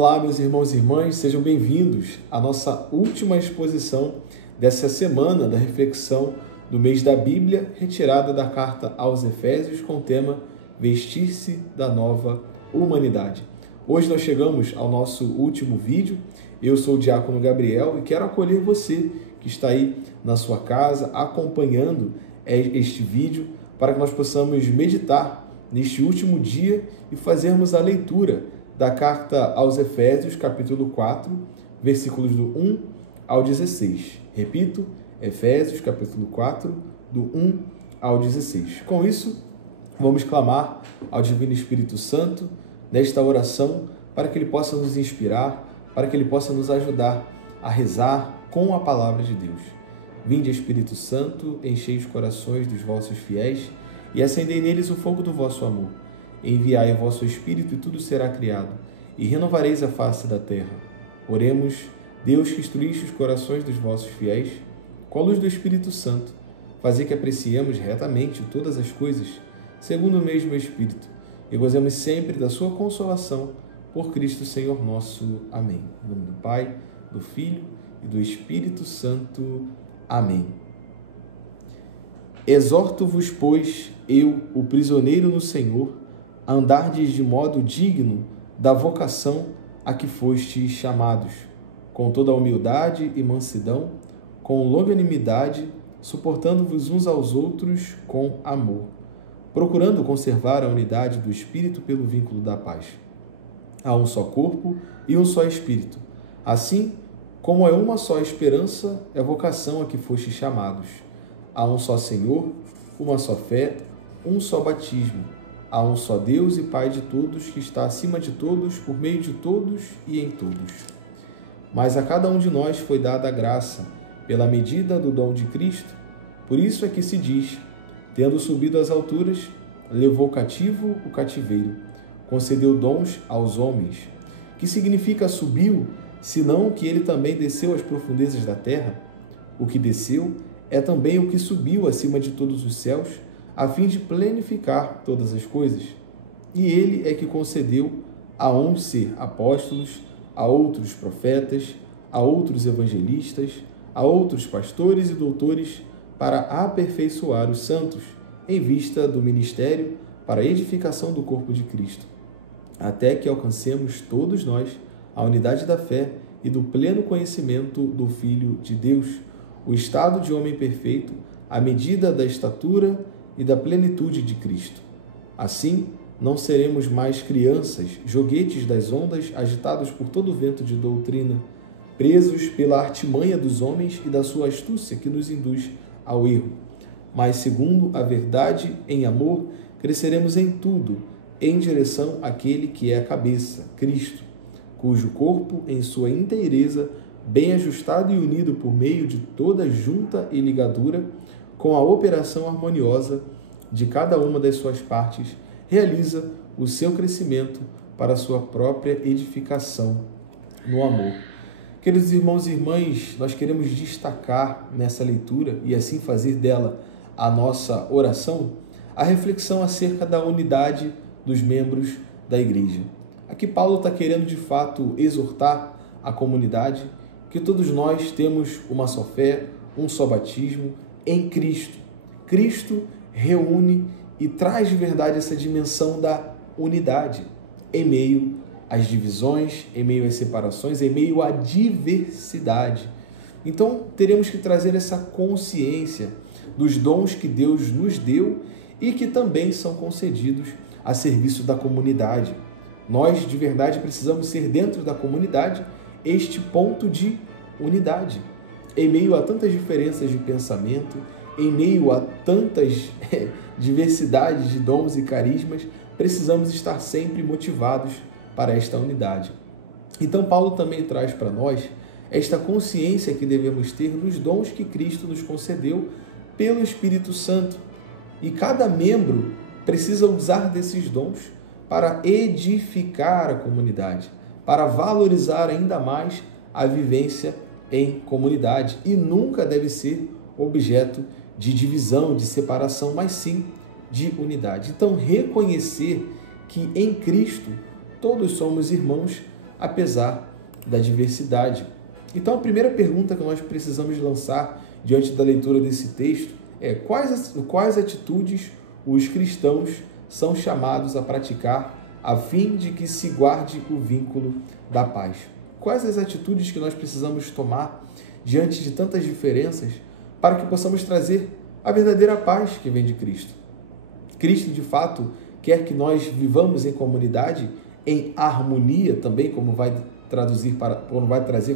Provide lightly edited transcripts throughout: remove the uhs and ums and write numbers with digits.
Olá, meus irmãos e irmãs, sejam bem-vindos à nossa última exposição dessa semana da reflexão do mês da Bíblia, retirada da carta aos Efésios com o tema Vestir-se da Nova Humanidade. Hoje nós chegamos ao nosso último vídeo. Eu sou o Diácono Gabriel e quero acolher você que está aí na sua casa acompanhando este vídeo para que nós possamos meditar neste último dia e fazermos a leitura da carta aos Efésios, capítulo 4, versículos do 1 ao 16. Repito, Efésios, capítulo 4, do 1 ao 16. Com isso, vamos clamar ao Divino Espírito Santo nesta oração para que Ele possa nos inspirar, para que Ele possa nos ajudar a rezar com a palavra de Deus. Vinde, Espírito Santo, enchei os corações dos vossos fiéis e acendei neles o fogo do vosso amor. Enviai o vosso Espírito e tudo será criado, e renovareis a face da terra. Oremos, Deus que instruíste os corações dos vossos fiéis, com a luz do Espírito Santo, fazer que apreciemos retamente todas as coisas, segundo o mesmo Espírito, e gozemos sempre da sua consolação, por Cristo Senhor nosso. Amém. Em nome do Pai, do Filho e do Espírito Santo. Amém. Exorto-vos, pois, eu, o prisioneiro no Senhor, a andardes de modo digno da vocação a que fostes chamados, com toda a humildade e mansidão, com longanimidade, suportando-vos uns aos outros com amor, procurando conservar a unidade do Espírito pelo vínculo da paz. Há um só corpo e um só Espírito. Assim, como é uma só esperança, é a vocação a que fostes chamados. Há um só Senhor, uma só fé, um só batismo. Há um só Deus e Pai de todos, que está acima de todos, por meio de todos e em todos. Mas a cada um de nós foi dada a graça, pela medida do dom de Cristo. Por isso é que se diz, tendo subido às alturas, levou cativo o cativeiro, concedeu dons aos homens. Que significa subiu, senão que ele também desceu às profundezas da terra? O que desceu é também o que subiu acima de todos os céus, a fim de plenificar todas as coisas. E ele é que concedeu a uns ser apóstolos, a outros profetas, a outros evangelistas, a outros pastores e doutores, para aperfeiçoar os santos, em vista do ministério para a edificação do corpo de Cristo, até que alcancemos todos nós a unidade da fé e do pleno conhecimento do Filho de Deus, o estado de homem perfeito, à medida da estatura e da plenitude de Cristo. Assim, não seremos mais crianças, joguetes das ondas, agitados por todo vento de doutrina, presos pela artimanha dos homens e da sua astúcia que nos induz ao erro. Mas, segundo a verdade, em amor, cresceremos em tudo, em direção àquele que é a cabeça, Cristo, cujo corpo, em sua inteireza, bem ajustado e unido por meio de toda junta e ligadura, com a operação harmoniosa de cada uma das suas partes, realiza o seu crescimento para a sua própria edificação no amor. Queridos irmãos e irmãs, nós queremos destacar nessa leitura e assim fazer dela a nossa oração, a reflexão acerca da unidade dos membros da igreja. Aqui Paulo está querendo de fato exortar a comunidade que todos nós temos uma só fé, um só batismo em Cristo. Cristo reúne e traz de verdade essa dimensão da unidade em meio às divisões, em meio às separações, em meio à diversidade. Então, teremos que trazer essa consciência dos dons que Deus nos deu e que também são concedidos a serviço da comunidade. Nós, de verdade, precisamos ser dentro da comunidade este ponto de unidade. Em meio a tantas diferenças de pensamento, em meio a tantas diversidades de dons e carismas, precisamos estar sempre motivados para esta unidade. Então, Paulo também traz para nós esta consciência que devemos ter dos dons que Cristo nos concedeu pelo Espírito Santo. E cada membro precisa usar desses dons para edificar a comunidade, para valorizar ainda mais a vivência em comunidade, e nunca deve ser objeto de divisão, de separação, mas sim de unidade. Então, reconhecer que em Cristo todos somos irmãos apesar da diversidade. Então, a primeira pergunta que nós precisamos lançar diante da leitura desse texto é: quais atitudes os cristãos são chamados a praticar a fim de que se guarde o vínculo da paz? Quais as atitudes que nós precisamos tomar diante de tantas diferenças para que possamos trazer a verdadeira paz que vem de Cristo? Cristo, de fato, quer que nós vivamos em comunidade, em harmonia também, como vai trazer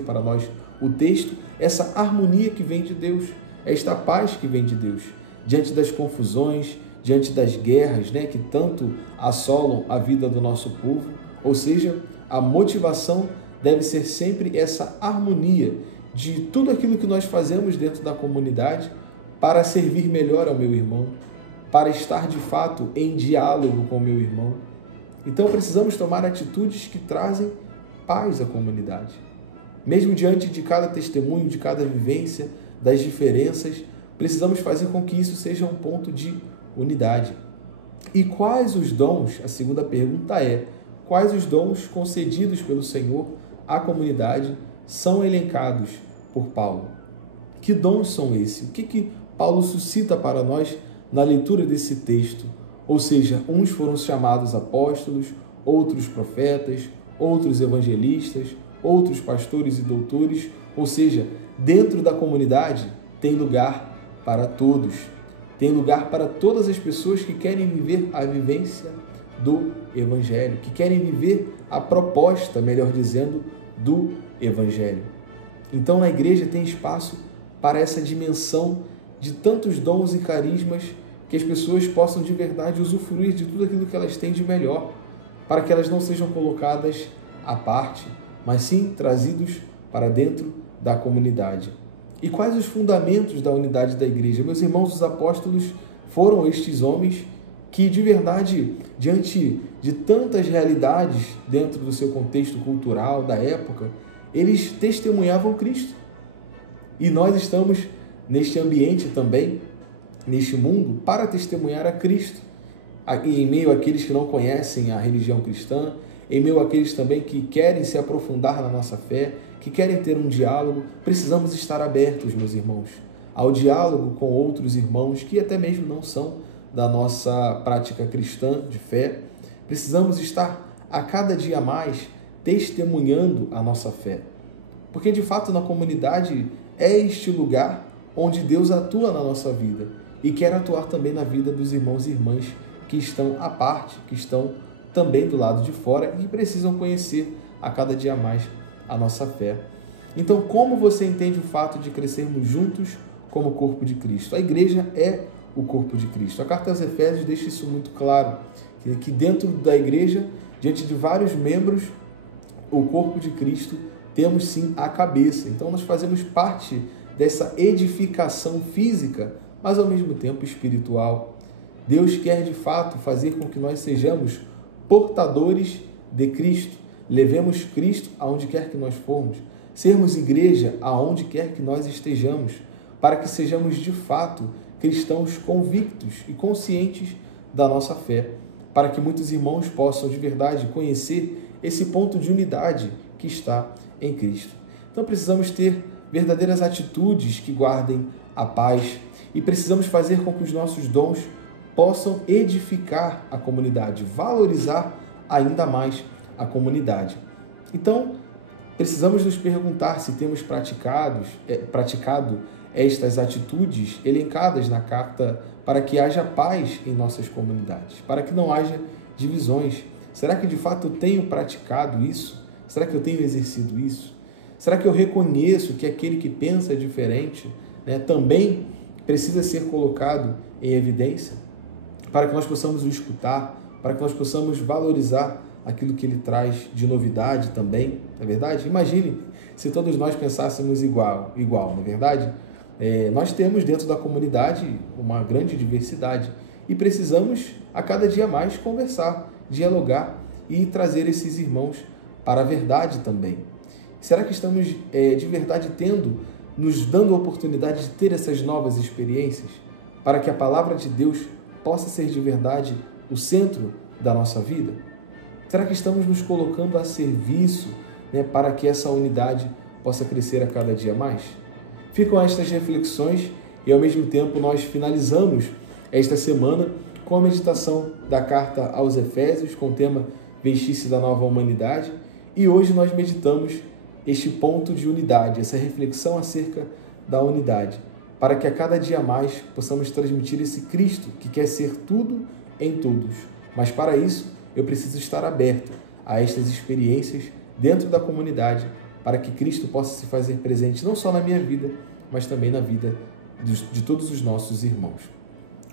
para nós o texto, essa harmonia que vem de Deus, esta paz que vem de Deus, diante das confusões, diante das guerras, que tanto assolam a vida do nosso povo. Ou seja, a motivação deve ser sempre essa harmonia de tudo aquilo que nós fazemos dentro da comunidade para servir melhor ao meu irmão, para estar de fato em diálogo com o meu irmão. Então precisamos tomar atitudes que trazem paz à comunidade. Mesmo diante de cada testemunho, de cada vivência, das diferenças, precisamos fazer com que isso seja um ponto de unidade. E quais os dons? A segunda pergunta é: quais os dons concedidos pelo Senhor à comunidade são elencados por Paulo? Que dons são esses? O que Paulo suscita para nós na leitura desse texto? Ou seja, uns foram chamados apóstolos, outros profetas, outros evangelistas, outros pastores e doutores. Ou seja, dentro da comunidade tem lugar para todos. Tem lugar para todas as pessoas que querem viver a vivência do Evangelho, que querem viver a proposta, melhor dizendo, do Evangelho. Então, na igreja tem espaço para essa dimensão de tantos dons e carismas, que as pessoas possam de verdade usufruir de tudo aquilo que elas têm de melhor, para que elas não sejam colocadas à parte, mas sim trazidos para dentro da comunidade. E quais os fundamentos da unidade da igreja? Meus irmãos, os apóstolos foram estes homens que, de verdade, diante de tantas realidades dentro do seu contexto cultural da época, eles testemunhavam Cristo. E nós estamos neste ambiente também, neste mundo, para testemunhar a Cristo. Em meio àqueles que não conhecem a religião cristã, em meio àqueles também que querem se aprofundar na nossa fé, que querem ter um diálogo, precisamos estar abertos, meus irmãos, ao diálogo com outros irmãos que até mesmo não são da nossa prática cristã de fé. Precisamos estar a cada dia mais testemunhando a nossa fé. Porque, de fato, na comunidade é este lugar onde Deus atua na nossa vida e quer atuar também na vida dos irmãos e irmãs que estão à parte, que estão também do lado de fora e que precisam conhecer a cada dia mais a nossa fé. Então, como você entende o fato de crescermos juntos como corpo de Cristo? A igreja é o corpo de Cristo. A carta aos Efésios deixa isso muito claro, que dentro da igreja, diante de vários membros, o corpo de Cristo, temos sim a cabeça. Então, nós fazemos parte dessa edificação física, mas ao mesmo tempo espiritual. Deus quer de fato fazer com que nós sejamos portadores de Cristo. Levemos Cristo aonde quer que nós formos. Sermos igreja aonde quer que nós estejamos, para que sejamos de fato cristãos convictos e conscientes da nossa fé, para que muitos irmãos possam de verdade conhecer esse ponto de unidade que está em Cristo. Então precisamos ter verdadeiras atitudes que guardem a paz e precisamos fazer com que os nossos dons possam edificar a comunidade, valorizar ainda mais a comunidade. Então, precisamos nos perguntar se temos praticado estas atitudes elencadas na carta para que haja paz em nossas comunidades, para que não haja divisões. Será que de fato eu tenho praticado isso? Será que eu tenho exercido isso? Será que eu reconheço que aquele que pensa diferente, também precisa ser colocado em evidência, para que nós possamos o escutar, para que nós possamos valorizar aquilo que ele traz de novidade também, não é verdade? Imagine se todos nós pensássemos igual, não é verdade? Nós temos dentro da comunidade uma grande diversidade e precisamos a cada dia mais conversar, dialogar e trazer esses irmãos para a verdade também. Será que estamos de verdade nos dando a oportunidade de ter essas novas experiências para que a palavra de Deus possa ser de verdade o centro da nossa vida? Será que estamos nos colocando a serviço né, para que essa unidade possa crescer a cada dia mais? Ficam estas reflexões e, ao mesmo tempo, nós finalizamos esta semana com a meditação da carta aos Efésios, com o tema Vestir-se da Nova Humanidade, e hoje nós meditamos este ponto de unidade, essa reflexão acerca da unidade, para que a cada dia mais possamos transmitir esse Cristo que quer ser tudo em todos. Mas para isso, eu preciso estar aberto a estas experiências dentro da comunidade, para que Cristo possa se fazer presente não só na minha vida, mas também na vida de todos os nossos irmãos.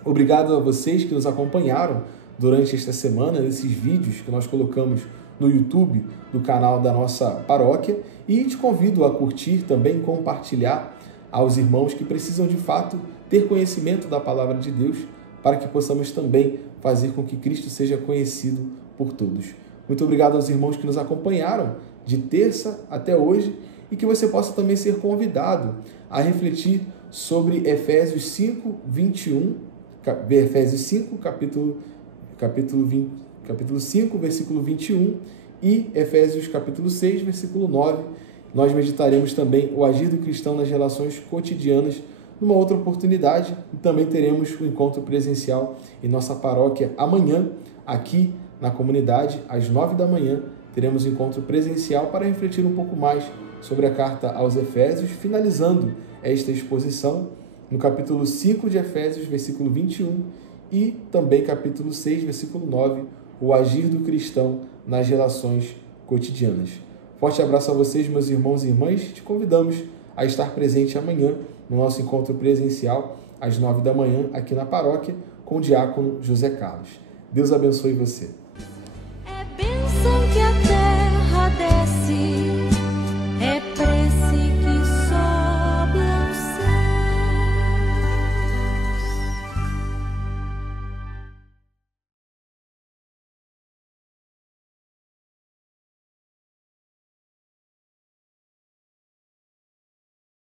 Obrigado a vocês que nos acompanharam durante esta semana, nesses vídeos que nós colocamos no YouTube do canal da nossa paróquia, e te convido a curtir também, compartilhar aos irmãos que precisam de fato ter conhecimento da palavra de Deus, para que possamos também fazer com que Cristo seja conhecido por todos. Muito obrigado aos irmãos que nos acompanharam de terça até hoje, e que você possa também ser convidado a refletir sobre Efésios 5, 21, Efésios 5, capítulo 5, versículo 21, e Efésios capítulo 6, versículo 9. Nós meditaremos também o agir do cristão nas relações cotidianas numa outra oportunidade, e também teremos o encontro presencial em nossa paróquia amanhã, aqui na comunidade, às 9 da manhã, teremos um encontro presencial para refletir um pouco mais sobre a carta aos Efésios, finalizando esta exposição no capítulo 5 de Efésios, versículo 21, e também capítulo 6, versículo 9, o agir do cristão nas relações cotidianas. Forte abraço a vocês, meus irmãos e irmãs. Te convidamos a estar presente amanhã no nosso encontro presencial, às 9 da manhã, aqui na paróquia, com o diácono José Carlos. Deus abençoe você.